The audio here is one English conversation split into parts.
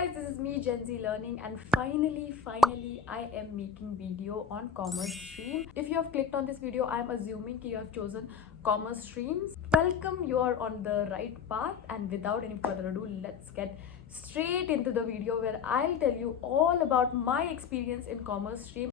guys, this is me Gen Z Learning, and finally I am making video on commerce stream. If you have clicked on this video, I am assuming you have chosen commerce streams. Welcome, you are on the right path, and without any further ado, let's get straight into the video where I'll tell you all about my experience in commerce stream.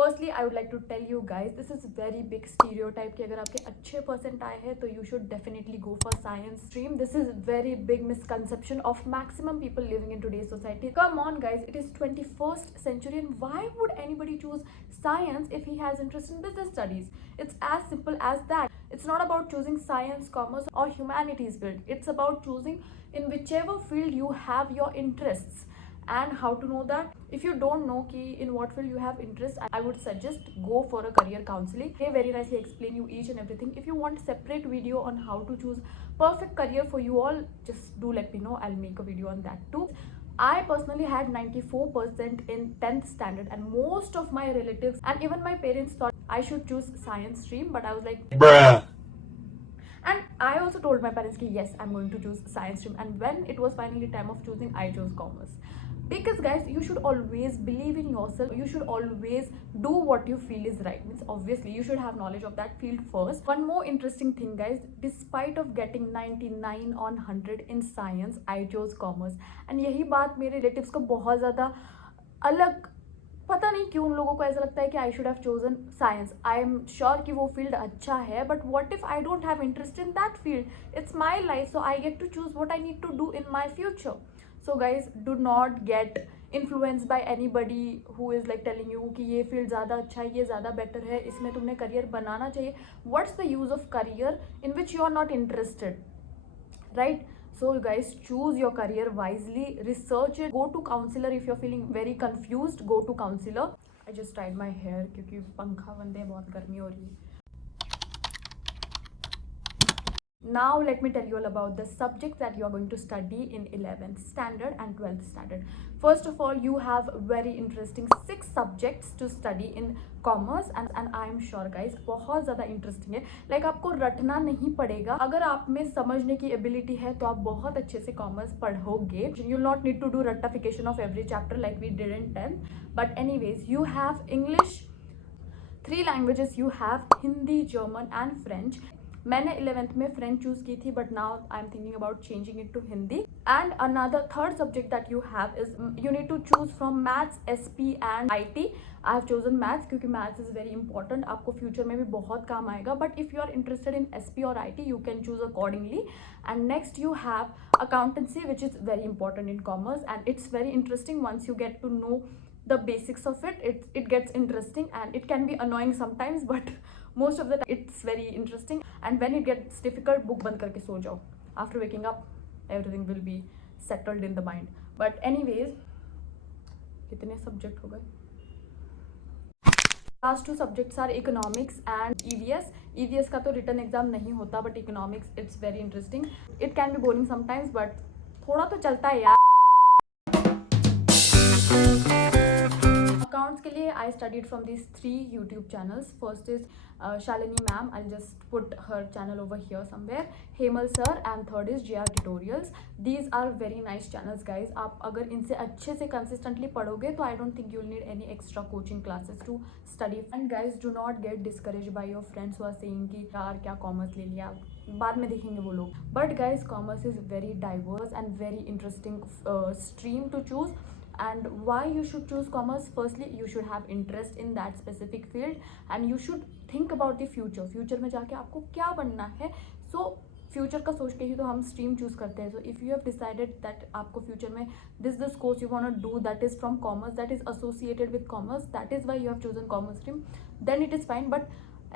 Firstly I would like to tell you guys this is very big stereotype कि अगर आपके अच्छे percent आए हैं तो you should definitely go for science stream. This is very big misconception of maximum people living in today's society. Come on guys, it is 21st century and why would anybody choose science if he has interest in business studies? It's as simple as that. It's not about choosing science, commerce or humanities field. It's about choosing in whichever field you have your interests. And how to know that? If you don't know ki in what field you have interest, I would suggest go for a career counseling. They very nicely explain you each and everything. If you want separate video on how to choose perfect career for you all, just do let me know. I'll make a video on that too. I personally had 94% in 10th standard, and most of my relatives and even my parents thought I should choose science stream, but I was like, bruh. And I also told my parents ki yes, I'm going to choose science stream. And when it was finally time of choosing, I chose commerce. Because guys, you should always believe in yourself. You should always do what you feel is right. Means obviously you should have knowledge of that field first. One more interesting thing guys, despite of getting 99 on 100 in science, I chose commerce. And यही बात मेरे relatives को बहुत ज़्यादा अलग, पता नहीं क्यों उन लोगों को ऐसा लगता है कि I should have chosen science. I am sure कि वो फील्ड अच्छा है, but what if I don't have interest in that field? It's my life, so I get to choose what I need to do in my future. So guys, do not get influenced by anybody who is like telling you कि ये field ज़्यादा अच्छा है, ये ज़्यादा better है, इसमें तुमने करियर बनाना चाहिए. What's the use of career in which you are not interested, right? So guys, choose your career wisely, research it, go to counselor if you're feeling very confused, go to counselor. I just tied my hair क्योंकि पंखा बंद है, बहुत गर्मी हो रही है. Now let me tell you all about the subjects that you are going to study in 11th standard and 12th standard. First of all, you have very interesting 6 subjects to study in commerce, and I am sure guys बहुत ज़्यादा interesting है. Like आपको रटना नहीं पड़ेगा. अगर आप में समझने की ability है तो आप बहुत अच्छे से commerce पढ़ोगे. You will not need to do ratification of every chapter like we did in 10th. But anyways, you have English. 3 languages you have, Hindi, German and French. मैंने 11th में फ्रेंच चूज की थी, but now I am thinking about changing it to Hindi. And another third subject that you have is you need to choose from maths, SP and IT. I have chosen maths क्योंकि maths is very important, आपको future में भी बहुत काम आएगा. But if you are interested in SP और IT, you can choose accordingly. And next you have accountancy, which is very important in commerce, and it's very interesting once you get to know the basics of it. It gets interesting and it can be annoying sometimes, but most of the time it's very interesting. And when it gets difficult, book band karke so jao. After waking up, everything will be settled in the mind. But anyways, kitne subject ho gaye? Last 2 subjects are economics and EVS. EVS का तो written exam नहीं होता, but economics it's very interesting. It can be boring sometimes, but थोड़ा तो चलता है यार. Accounts के लिए I studied from these 3 YouTube channels. First is Shalini ma'am. I'll just put her channel over here somewhere. Hemal sir, and third is JR Tutorials. These are very nice channels guys. आप अगर इनसे अच्छे से consistently पढ़ोगे तो I don't think you'll need any extra coaching classes to study. And guys, do not get discouraged by your friends who are saying कि यार क्या commerce ले लिया, बाद में देखेंगे वो लोग. But guys, commerce is very diverse and very interesting stream to choose. And why you should choose commerce? Firstly, you should have interest in that specific field, and you should think about the future में जाके आपको क्या बनना है. So future का सोच के ही तो हम स्ट्रीम चूज करते हैं. So if you have decided that आपको फ्यूचर में this course you want to do that is from commerce, that is associated with commerce, that is why you have chosen commerce stream, then it is fine. But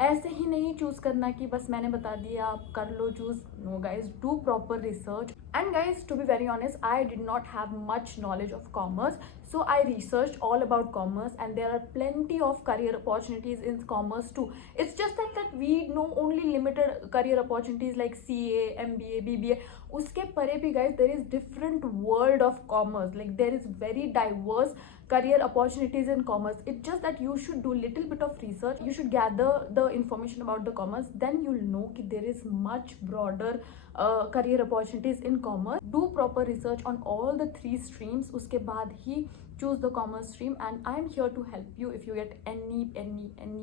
ऐसे ही नहीं choose करना कि बस मैंने बता दिया आप कर लो choose. No guys, do proper research. And guys, to be very honest, I did not have much knowledge of commerce, so I researched all about commerce, and there are plenty of career opportunities in commerce too. It's just that we know only limited career opportunities like CA, MBA, BBA. उसके परे भी guys there is different world of commerce, like there is very diverse career opportunities in commerce. It's just that you should do little bit of research, you should gather the information about the commerce, then you'll know कि there is much broader career opportunities in commerce. Do proper research on all the 3 streams, उसके बाद ही choose the commerce stream, and I am here to help you if you get any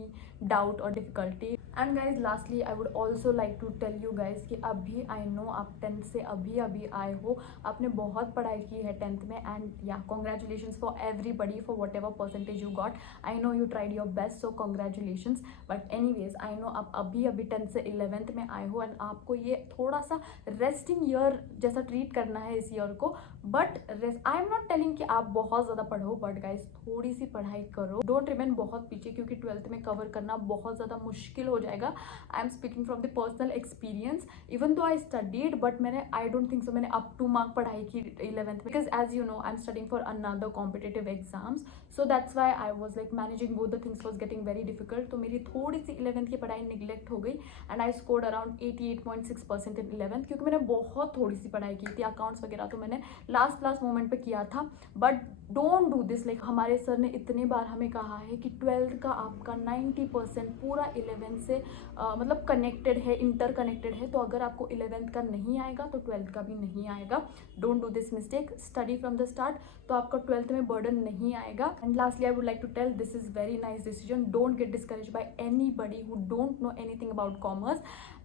doubt or difficulty. And guys, lastly I would also like to tell you guys कि अभी I know आप 10th से अभी आए हो, आपने बहुत पढ़ाई की है 10th में, and yeah, congratulations for everybody for whatever percentage you got. I know you tried your best, so congratulations. But anyways, I know आप अभी 10th से 11th में आए हो, and आपको ये थोड़ा सा रेस्टिंग ईयर जैसा ट्रीट करना है इस ईयर को. But I am not telling कि आप बहुत ज़्यादा पढ़ो, बट गाइज थोड़ी सी पढ़ाई करो, डोंट रिमेन बहुत पीछे, क्योंकि 12th में कवर करना बहुत ज़्यादा मुश्किल हो जाएगा. I am speaking from the personal experience. Even though I studied, but मैंने आई डोंट थिंक सो मैंने अप टू मार्क पढ़ाई की 11th में, because as you know I am studying for another competitive exams, so that's why I was like managing both the things was getting very difficult. तो मेरी थोड़ी सी 11th की पढ़ाई neglect हो गई, and I scored around 88.6% in 11th, क्योंकि मैंने बहुत थोड़ी सी पढ़ाई की थी. अकाउंट्स वगैरह तो मैंने लास्ट मोमेंट पे किया था. But don't do this, like हमारे सर ने इतने बार हमें कहा है कि 12th का आपका 90% पूरा 11th से मतलब कनेक्टेड है, इंटर कनेक्टेड है. तो अगर आपको 11th का नहीं आएगा तो 12th का भी नहीं आएगा. Don't do this mistake, study from the start, तो आपका 12th में बर्डन नहीं आएगा. And lastly I would like to tell, this is very nice decision. Don't get discourage by anybody who don't know anything about commerce.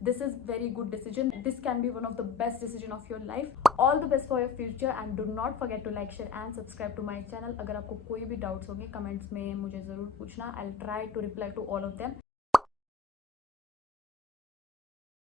This is very good decision. This can be one of the best decision of your life. All the best for your future, and do not forget to like, share and subscribe to my channel. अगर आपको कोई भी doubts होंगे comments में मुझे ज़रूर पूछना. I'll try to reply to all of them.